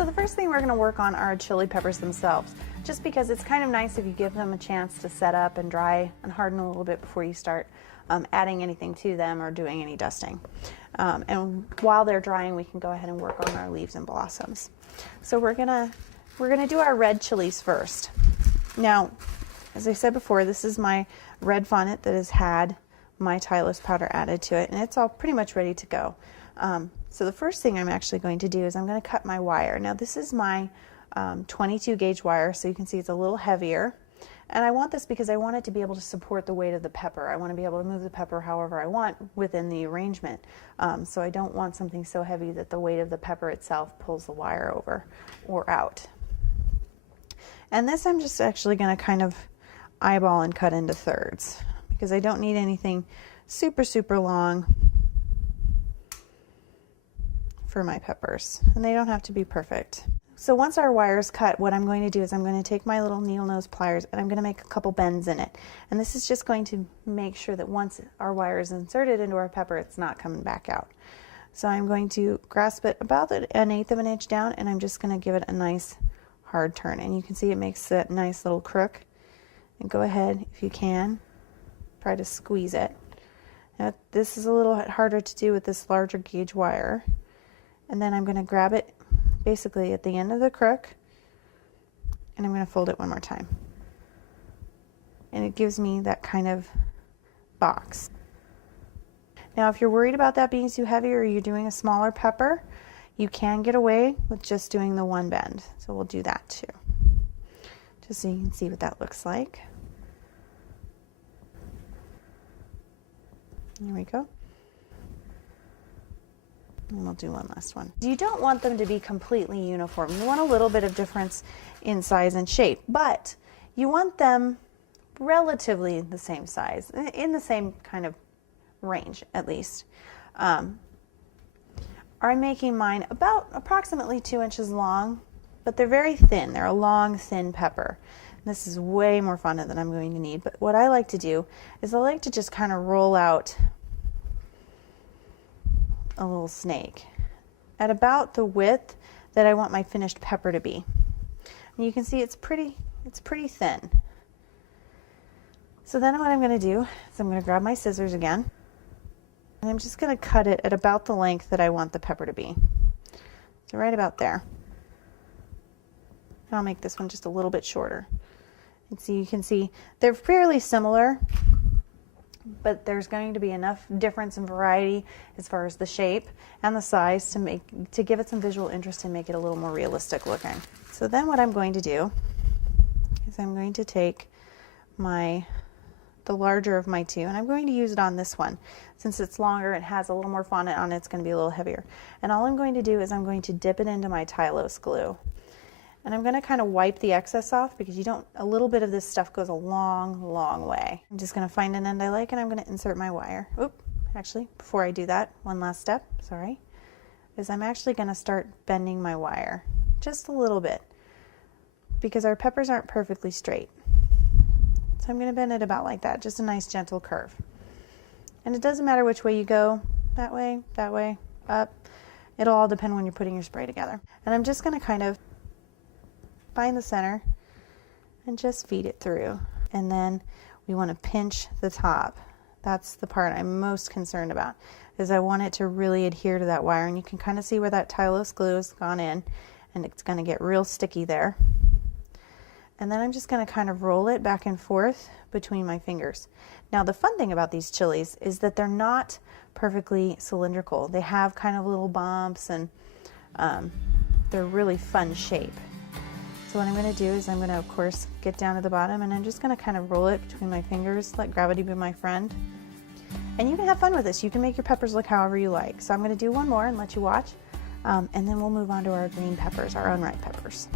So the first thing we're going to work on are chili peppers themselves, just because it's kind of nice if you give them a chance to set up and dry and harden a little bit before you start adding anything to them or doing any dusting. And while they're drying, we can go ahead and work on our leaves and blossoms. So we're gonna do our red chilies first. Now, as I said before, this is my red Fonnet that has had my Tylose powder added to it, and it's all pretty much ready to go. So the first thing I'm actually going to do is I'm going to cut my wire. Now this is my 22 gauge wire, so you can see it's a little heavier. And I want this because I want it to be able to support the weight of the pepper. I want to be able to move the pepper however I want within the arrangement. So I don't want something so heavy that the weight of the pepper itself pulls the wire over or out. And this I'm just actually going to kind of eyeball and cut into thirds because I don't need anything super, super long for my peppers, and they don't have to be perfect. So once our wire is cut, what I'm going to do is I'm going to take my little needle nose pliers and I'm going to make a couple bends in it. And this is just going to make sure that once our wire is inserted into our pepper, it's not coming back out. So I'm going to grasp it about 1/8 of an inch down, and I'm just going to give it a nice hard turn. And you can see it makes that nice little crook. And go ahead, if you can, try to squeeze it. Now this is a little harder to do with this larger gauge wire. And then I'm going to grab it basically at the end of the crook, and I'm going to fold it one more time. And it gives me that kind of box. Now if you're worried about that being too heavy or you're doing a smaller pepper, you can get away with just doing the one bend. So we'll do that too, just so you can see what that looks like. There we go. And we'll do one last one. You don't want them to be completely uniform. You want a little bit of difference in size and shape, but you want them relatively the same size, in the same kind of range at least. I'm making mine about approximately 2 inches long, but they're very thin. They're a long, thin pepper. This is way more Fonnet than I'm going to need, but what I like to do is I like to just kind of roll out a little snake at about the width that I want my finished pepper to be. And you can see it's pretty thin. So then what I'm going to do is I'm going to grab my scissors again, and I'm just going to cut it at about the length that I want the pepper to be. So right about there. And I'll make this one just a little bit shorter. And so you can see they're fairly similar, but there's going to be enough difference and variety as far as the shape and the size to give it some visual interest and make it a little more realistic looking. So then what I'm going to do is I'm going to take the larger of my two, and I'm going to use it on this one. Since it's longer, it has a little more Fonnet on it, it's going to be a little heavier. And all I'm going to do is I'm going to dip it into my Tylose glue. And I'm going to kind of wipe the excess off because a little bit of this stuff goes a long, long way. I'm just going to find an end I like, and I'm going to insert my wire. Oop, actually, before I do that, one last step, sorry, is I'm actually going to start bending my wire just a little bit because our peppers aren't perfectly straight. So I'm going to bend it about like that, just a nice gentle curve. And it doesn't matter which way you go, that way, up. It'll all depend when you're putting your spray together. And I'm just going to kind of find the center and just feed it through. And then we want to pinch the top. That's the part I'm most concerned about, is I want it to really adhere to that wire. And you can kind of see where that Tylose glue has gone in, and it's going to get real sticky there. And then I'm just going to kind of roll it back and forth between my fingers. Now the fun thing about these chilies is that they're not perfectly cylindrical. They have kind of little bumps, and they're really fun shape. So what I'm going to do is I'm going to, of course, get down to the bottom, and I'm just going to kind of roll it between my fingers, let gravity be my friend. And you can have fun with this. You can make your peppers look however you like. So I'm going to do one more and let you watch, and then we'll move on to our green peppers, our unripe peppers.